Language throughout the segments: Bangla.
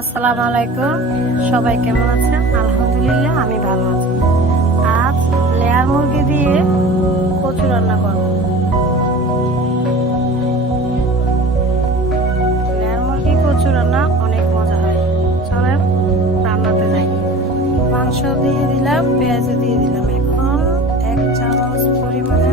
আসসালামু আলাইকুম। সবাই কেমন আছেন? আলহামদুলিল্লাহ, আমি ভালো আছি। আজ লেয়ার মুরগি দিয়ে কচু রান্না করব। লেয়ার মুরগি, কচু রান্না অনেক মজা হয়। চলেন, রান্নাতে যাই। মাংস দিয়ে দিলাম, পেঁয়াজ দিয়ে দিলাম। এখন এক চামচ পরিমাণে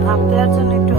দেওয়ার ভাপ দেওয়ার জন্য একটু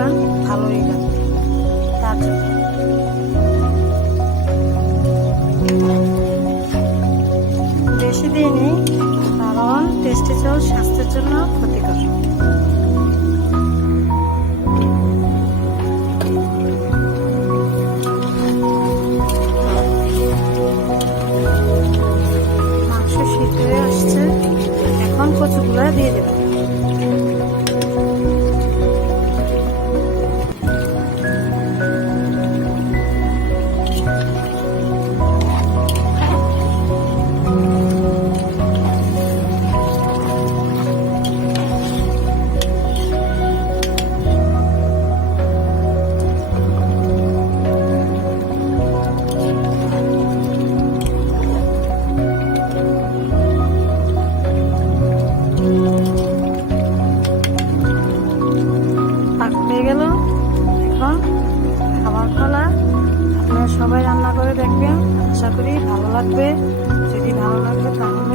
পরিমাণ ভালোই লাগবে বেশি দিইনি কারণ টেস্টি চাল স্বাস্থ্যের জন্য ক্ষতিকর। মাংস সিদ্ধ হয়ে আসছে। এখন কচুগুলো দিয়ে দেবো। লাগবে যদি ভালো লাগবে তাহলে